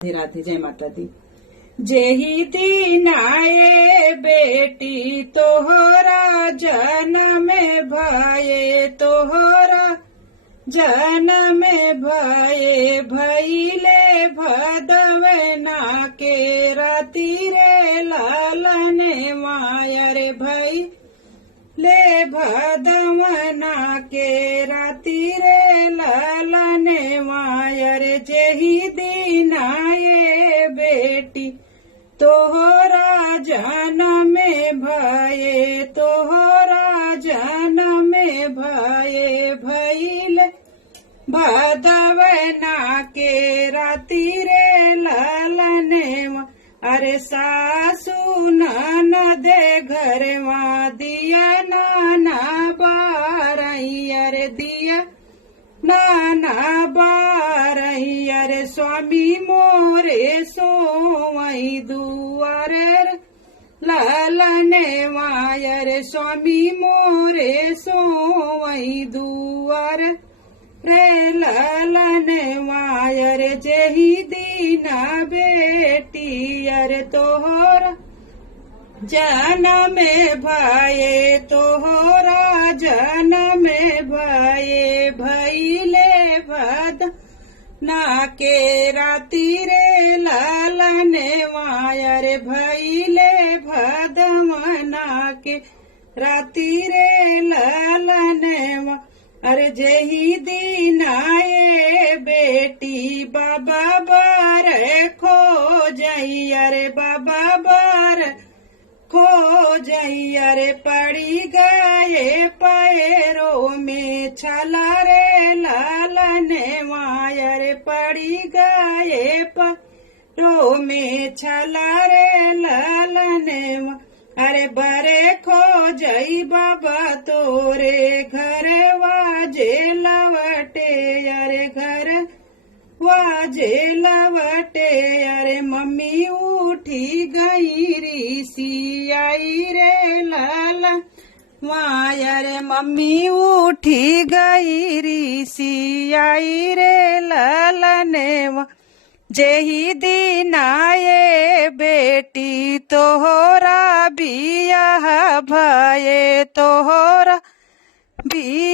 राधे राधे। जय माता दी। जेहि दिन आए बेटी तोहरा जन्म भये, तोहरा जन्म भये, भइले भदवना के राति रे लालन माया रे, भई ले भदवना के राति रे लालन माया रे। जेहि दिन आए बेटी तोहरा जन्म भये, तोहरा जन्म भये, भइले भदवना के राति रे लालन अरे सासु ननद घर मा दिया नाना बारई, अरे दिया नाना बारई, अरे स्वामी मोरे सोवई दुआरे लालन माया रे, स्वामी मोरे सोवई दुआर रे लालन माया रे। जेहि दीना बेटी अरे तोहरा जन्म भये, तोहरा जन्म भये, भइले भद ना के राति रे लालन माया रे, भइले भदमना के राति रे लालन अरे। जेहि दिन आए बेटी बाबा बार खो जई, अरे बाबा बार खो जई, अरे पड़ी गए पैरों में छाला रे लालन माया रे, पड़ी गए पैरों में छाला रे लालन अरे बरे खो जई बाबा तोरे घर वाजे लवटे, अरे घर वाजे लवटे, अरे मम्मी उठी गई ऋषि आई रे लाला माया रे, मम्मी उठी गई ऋषि आई रे लालन। जेहि दिन आए बेटी तोहरा बियाह भये, तोहरा